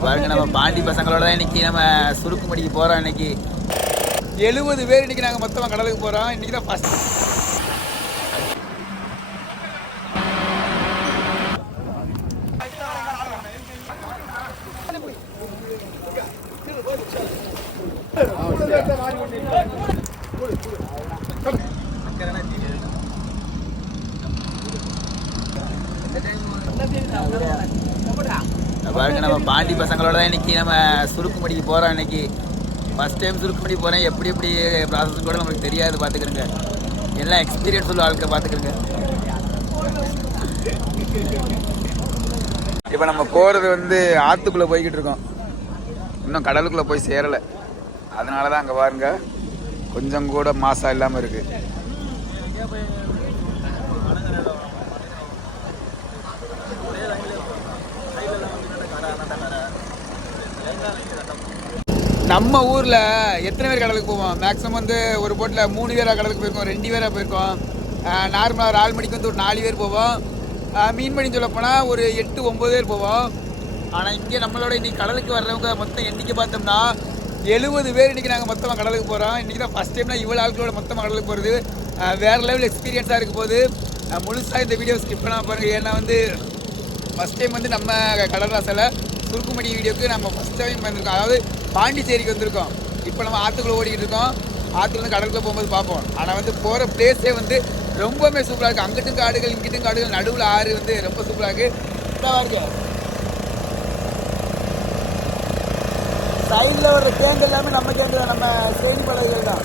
பாருங்க நம்ம பாண்டி பசங்களோட தான் இன்னைக்கு நம்ம சுருக்குமடிக்கு போறோம் இன்னைக்கு எழுபது பேர் இன்னைக்கு நாங்கள் மொத்தமாக கடலுக்கு போறோம் இன்னைக்கு தான் ஃபர்ஸ்ட் you. நம்ம பாண்டி பசங்களோட தான் இன்னைக்கு நம்ம சுருக்குமடிக்கு போகிறோம் இன்னைக்கு. ஃபர்ஸ்ட் டைம் சுருக்குமடி போகிறேன் எப்படி எப்படி ப்ராசஸ் கூட நமக்கு தெரியாது பார்த்துக்கிறங்க. எல்லாம் எக்ஸ்பீரியன்ஸ் உள்ள ஆட்கள் பார்த்துக்கிறங்க. இப்போ நம்ம போகிறது வந்து ஆற்றுக்குள்ளே போய்கிட்டு இருக்கோம். இன்னும் கடலுக்குள்ளே போய் சேரலை. அதனால தான் அங்கே பாருங்க கொஞ்சம் கூட மாசம் இல்லாமல் இருக்குது நம்ம ஊரில் எத்தனை பேர் கடலுக்கு போவோம்? மேக்ஸிமம் வந்து ஒரு போட்டில் மூணு பேராக கடலுக்கு போயிருக்கோம் ரெண்டு பேராக போயிருக்கோம். நார்மலாக ஒரு ஆள் மணிக்கு வந்து ஒரு நாலு பேர் போவோம். மீன் பண்ணி சொல்ல போனால் ஒரு எட்டு ஒம்பது பேர் போவோம். ஆனால் இங்கே நம்மளோட இன்றைக்கி கடலுக்கு வர்றவங்க மொத்தம் எண்ணிக்கை பார்த்தோம்னா எழுபது பேர் இன்றைக்கி நாங்கள் மொத்தமாக கடலுக்கு போகிறோம் இன்றைக்கி தான் ஃபஸ்ட் டைம்னா இவ்வளோ ஆட்களோட மொத்தமாக கடலுக்கு போகிறது வேறு லெவல் எக்ஸ்பீரியன்ஸாக இருக்கும் போது முழுசாக இந்த வீடியோ ஸ்கிப் பண்ணாம பாருங்கள் ஏன்னா வந்து ஃபஸ்ட் டைம் வந்து நம்ம கடல் ராசில் சுருக்குமடி வீடியோக்கு நம்ம ஃபஸ்ட் டைம் வந்திருக்கோம். அதாவது பாண்டிச்சேரிக்கு வந்திருக்கோம். இப்போ நம்ம ஆற்றுக்குள்ளே ஓடிக்கிட்டு இருக்கோம். ஆற்றுல இருந்து போகும்போது பார்ப்போம். ஆனால் வந்து போகிற பிளேஸே வந்து ரொம்பவுமே சூப்பராக இருக்குது அங்கிட்டும் காடுகள் இங்கிட்டும் காடுகள் நடுவில் ஆறு வந்து ரொம்ப சூப்பராக இருக்குது இதாக இருக்கு. சைடில் வர்ற கேங்கு எல்லாமே நம்ம கேங்கு தான். நம்ம செய்தி படகுகள் தான்.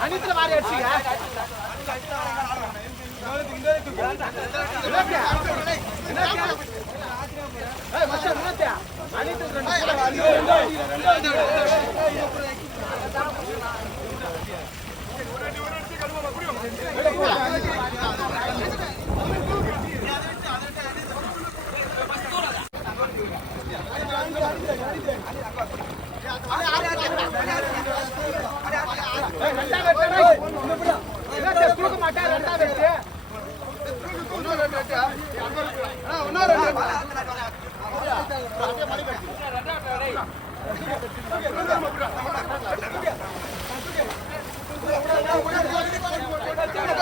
அனித்துல மாறி அடிச்சுங்க கொடுக்க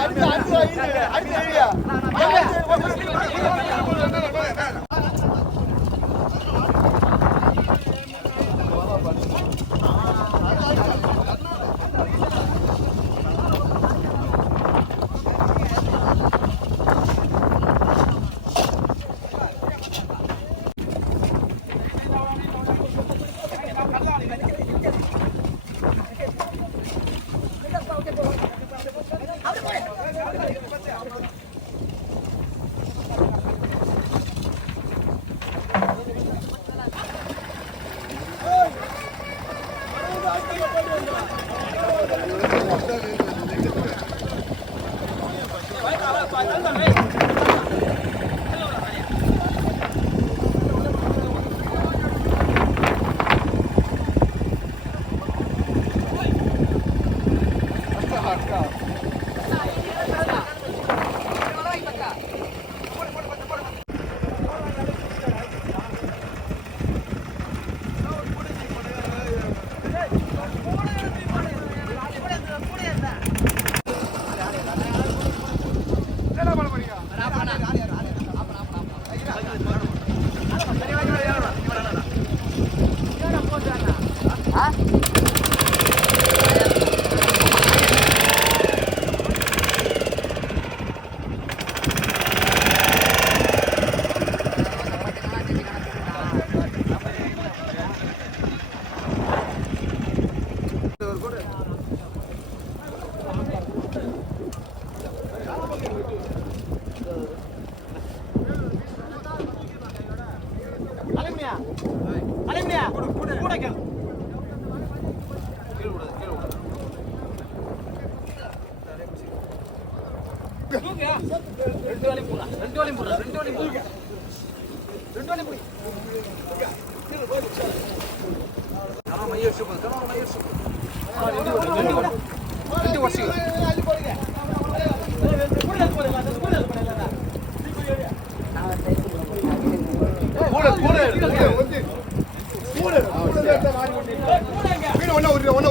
அடுத்த அடுத்த அடுத்த ஐடியா அலைமியா அலைமியா கூட கேள். ரெண்டு வேலையும் போடா ரெண்டு வேலையும் போடா ரெண்டு வேலையும் போடா. ரெண்டு வேலையும் போய். ரெண்டு வருஷம் கூட